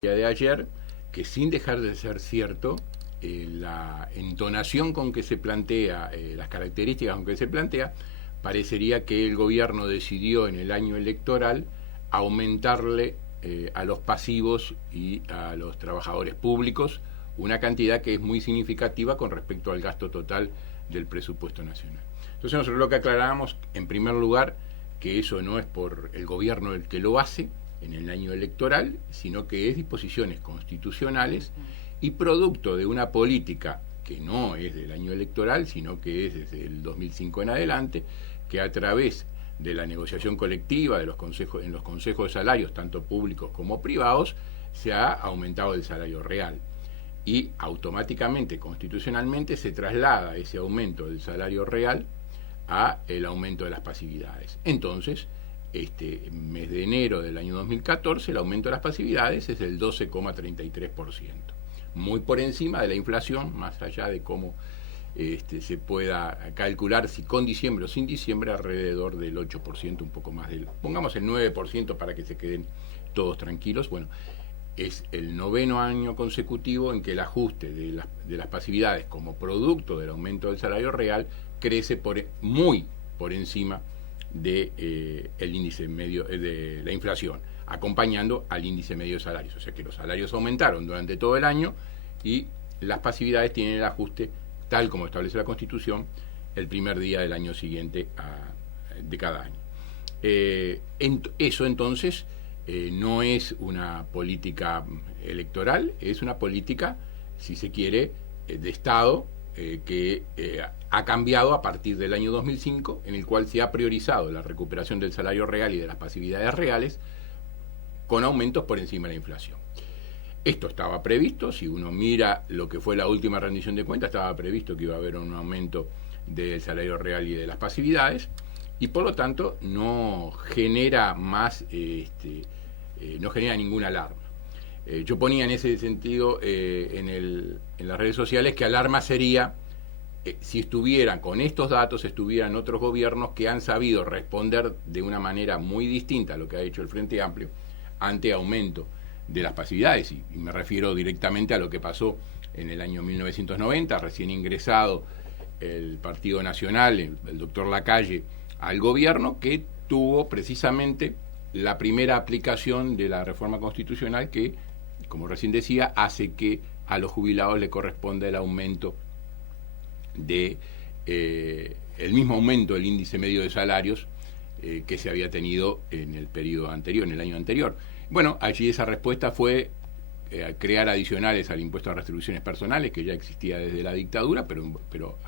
de ayer, que sin dejar de ser cierto, la entonación con que se plantea, las características con que se plantea, parecería que el gobierno decidió en el año electoral aumentarle a los pasivos y a los trabajadores públicos una cantidad que es muy significativa con respecto al gasto total del presupuesto nacional. Entonces nosotros lo que aclaramos, en primer lugar, que eso no es por el gobierno el que lo hace en el año electoral, sino que es disposiciones constitucionales y producto de una política que no es del año electoral, sino que es desde el 2005 en adelante, que a través de la negociación colectiva de los consejos, en los consejos de salarios, tanto públicos como privados, se ha aumentado el salario real. Y automáticamente, constitucionalmente, se traslada ese aumento del salario real a el aumento de las pasividades. Entonces, este mes de enero del año 2014, el aumento de las pasividades es del 12,33%, muy por encima de la inflación, más allá de cómo se pueda calcular si con diciembre o sin diciembre, alrededor del 8%, un poco más pongamos el 9% para que se queden todos tranquilos. Bueno, es el 9º año consecutivo en que el ajuste de las pasividades como producto del aumento del salario real crece muy por encima de el índice medio de la inflación, acompañando al índice medio de salarios. O sea que los salarios aumentaron durante todo el año y las pasividades tienen el ajuste, tal como establece la Constitución, el primer día del año siguiente de cada año. Eso entonces no es una política electoral, es una política, si se quiere, de Estado, que ha cambiado a partir del año 2005, en el cual se ha priorizado la recuperación del salario real y de las pasividades reales con aumentos por encima de la inflación. Esto estaba previsto, si uno mira lo que fue la última rendición de cuentas, estaba previsto que iba a haber un aumento del salario real y de las pasividades, y por lo tanto no genera no genera ninguna alarma. Yo ponía en ese sentido en las redes sociales que alarma sería si estuvieran con estos datos, estuvieran otros gobiernos que han sabido responder de una manera muy distinta a lo que ha hecho el Frente Amplio ante aumento de las pasividades, y me refiero directamente a lo que pasó en el año 1990, recién ingresado el Partido Nacional, el doctor Lacalle, al gobierno, que tuvo precisamente la primera aplicación de la reforma constitucional que, como recién decía, hace que a los jubilados le corresponda el aumento el mismo aumento del índice medio de salarios que se había tenido en el periodo anterior, en el año anterior. Bueno, allí esa respuesta fue crear adicionales al impuesto a retribuciones personales, que ya existía desde la dictadura, pero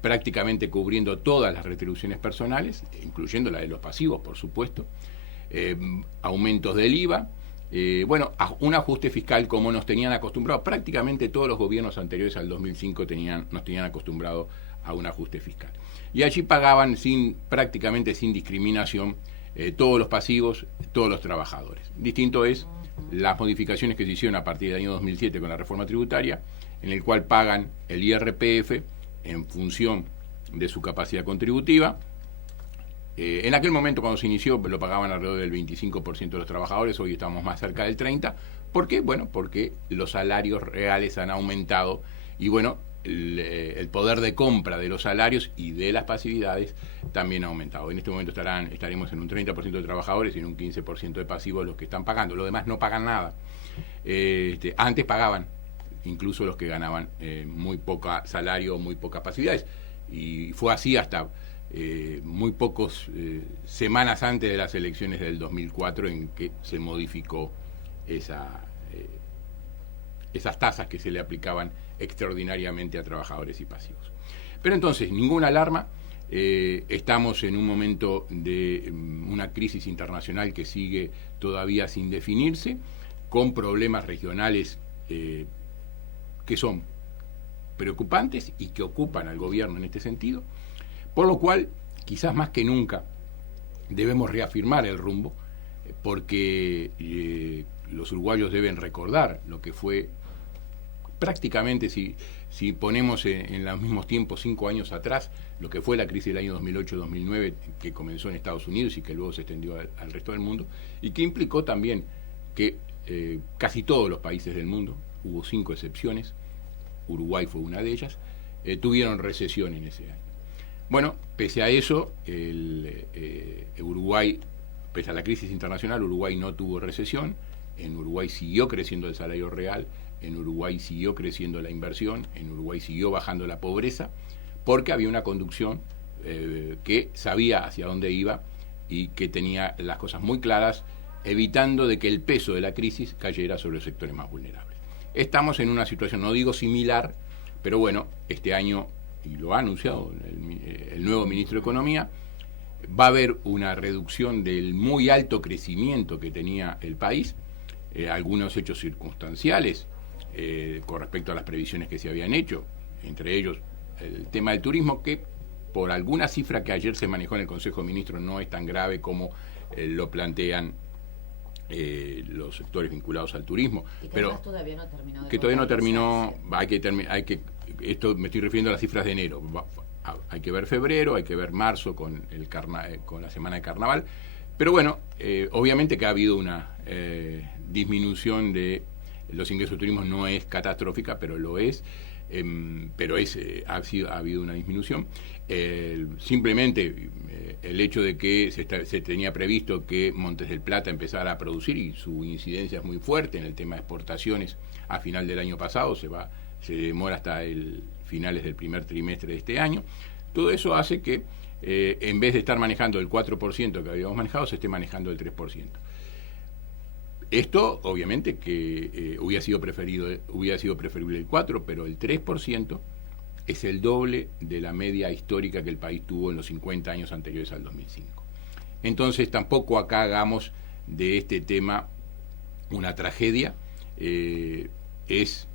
prácticamente cubriendo todas las retribuciones personales, incluyendo la de los pasivos, por supuesto, aumentos del IVA, un ajuste fiscal como nos tenían acostumbrados. Prácticamente todos los gobiernos anteriores al 2005 nos tenían acostumbrados a un ajuste fiscal. Y allí pagaban prácticamente sin discriminación todos los pasivos, todos los trabajadores. Distinto es las modificaciones que se hicieron a partir del año 2007 con la reforma tributaria, en el cual pagan el IRPF en función de su capacidad contributiva. En aquel momento, cuando se inició, lo pagaban alrededor del 25% de los trabajadores, hoy estamos más cerca del 30%. ¿Por qué? Bueno, porque los salarios reales han aumentado y bueno, el poder de compra de los salarios y de las pasividades también ha aumentado. En este momento estaremos en un 30% de trabajadores y en un 15% de pasivos los que están pagando. Los demás no pagan nada. Antes pagaban, incluso los que ganaban muy poca salario o muy pocas pasividades. Y fue así hasta muy pocos semanas antes de las elecciones del 2004 en que se modificó esas tasas que se le aplicaban extraordinariamente a trabajadores y pasivos. Pero entonces, ninguna alarma, estamos en un momento de una crisis internacional que sigue todavía sin definirse, con problemas regionales que son preocupantes y que ocupan al gobierno en este sentido, por lo cual, quizás más que nunca, debemos reafirmar el rumbo, porque los uruguayos deben recordar lo que fue prácticamente, si ponemos en los mismos tiempos 5 años atrás, lo que fue la crisis del año 2008-2009, que comenzó en Estados Unidos y que luego se extendió al resto del mundo, y que implicó también que casi todos los países del mundo, hubo 5 excepciones, Uruguay fue una de ellas, tuvieron recesión en ese año. Bueno, pese a eso, Uruguay, pese a la crisis internacional, Uruguay no tuvo recesión, en Uruguay siguió creciendo el salario real, en Uruguay siguió creciendo la inversión, en Uruguay siguió bajando la pobreza, porque había una conducción que sabía hacia dónde iba y que tenía las cosas muy claras, evitando de que el peso de la crisis cayera sobre los sectores más vulnerables. Estamos en una situación, no digo similar, pero bueno, este año, y lo ha anunciado el nuevo ministro de Economía, va a haber una reducción del muy alto crecimiento que tenía el país, algunos hechos circunstanciales con respecto a las previsiones que se habían hecho, entre ellos el tema del turismo, que por alguna cifra que ayer se manejó en el Consejo de Ministros no es tan grave como lo plantean los sectores vinculados al turismo, y pero todavía no terminó que todavía no terminó, esto me estoy refiriendo a las cifras de enero, hay que ver febrero, hay que ver marzo con con la semana de carnaval, pero bueno, obviamente que ha habido una disminución de los ingresos de turismo, no es catastrófica, pero lo es. Ha habido una disminución. Simplemente el hecho de que se tenía previsto que Montes del Plata empezara a producir, y su incidencia es muy fuerte en el tema de exportaciones a final del año pasado, se demora hasta finales del primer trimestre de este año. Todo eso hace que en vez de estar manejando el 4% que habíamos manejado, se esté manejando el 3%. Esto, obviamente, que hubiera sido preferible el 4%, pero el 3% es el doble de la media histórica que el país tuvo en los 50 años anteriores al 2005. Entonces, tampoco acá hagamos de este tema una tragedia. Es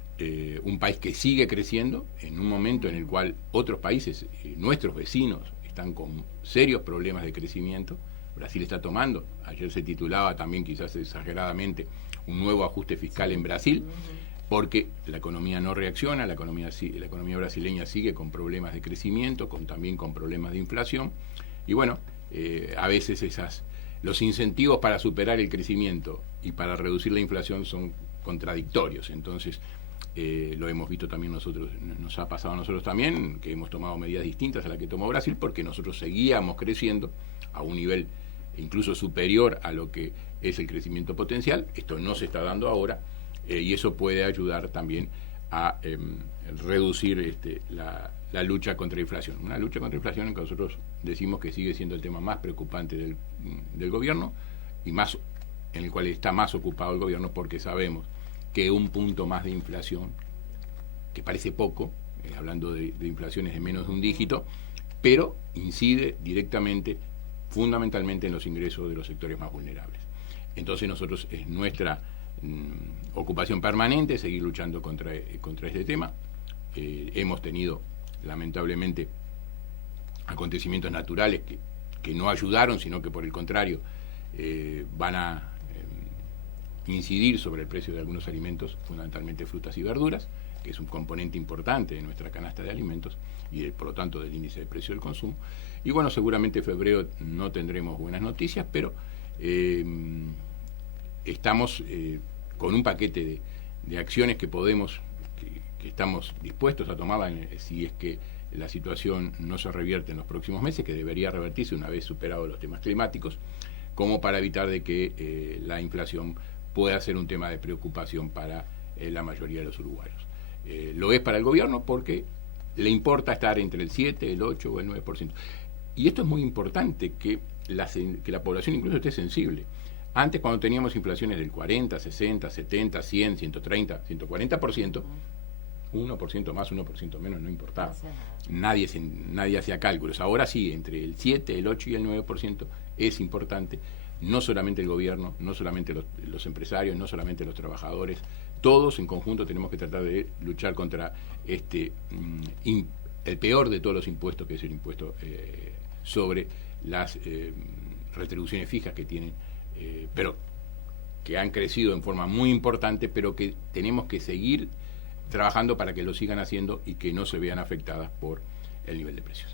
un país que sigue creciendo en un momento en el cual otros países, nuestros vecinos, están con serios problemas de crecimiento. Brasil está tomando, ayer se titulaba también quizás exageradamente, un nuevo ajuste fiscal en Brasil, porque la economía no reacciona, la economía brasileña sigue con problemas de crecimiento, también con problemas de inflación, y bueno, a veces los incentivos para superar el crecimiento y para reducir la inflación son contradictorios. Entonces, lo hemos visto también nosotros, nos ha pasado a nosotros también, que hemos tomado medidas distintas a las que tomó Brasil, porque nosotros seguíamos creciendo a un nivel incluso superior a lo que es el crecimiento potencial. Esto no se está dando ahora, y eso puede ayudar también a reducir la lucha contra la inflación. Una lucha contra la inflación en que nosotros decimos que sigue siendo el tema más preocupante del gobierno, y más en el cual está más ocupado el gobierno, porque sabemos que un punto más de inflación, que parece poco, hablando de inflaciones de menos de un dígito, pero incide directamente, fundamentalmente, en los ingresos de los sectores más vulnerables. Entonces nosotros, es nuestra ocupación permanente seguir luchando contra este tema. Hemos tenido, lamentablemente, acontecimientos naturales que no ayudaron, sino que por el contrario van a incidir sobre el precio de algunos alimentos, fundamentalmente frutas y verduras, que es un componente importante de nuestra canasta de alimentos y por lo tanto del índice de precio del consumo. Y bueno, seguramente en febrero no tendremos buenas noticias, pero estamos con un paquete de acciones que estamos dispuestos a tomar si es que la situación no se revierte en los próximos meses, que debería revertirse una vez superados los temas climáticos, como para evitar de que la inflación pueda ser un tema de preocupación para la mayoría de los uruguayos. Lo es para el gobierno porque le importa estar entre el 7, el 8 o el 9%. Y esto es muy importante, que la población incluso esté sensible. Antes, cuando teníamos inflaciones del 40, 60, 70, 100, 130, 140%, 1% más, 1% menos, no importaba. Nadie hacía cálculos. Ahora sí, entre el 7, el 8 y el 9% es importante. No solamente el gobierno, no solamente los empresarios, no solamente los trabajadores, todos en conjunto tenemos que tratar de luchar contra el peor de todos los impuestos, que es el impuesto sobre las retribuciones fijas que tienen, pero que han crecido en forma muy importante, pero que tenemos que seguir trabajando para que lo sigan haciendo y que no se vean afectadas por el nivel de precios.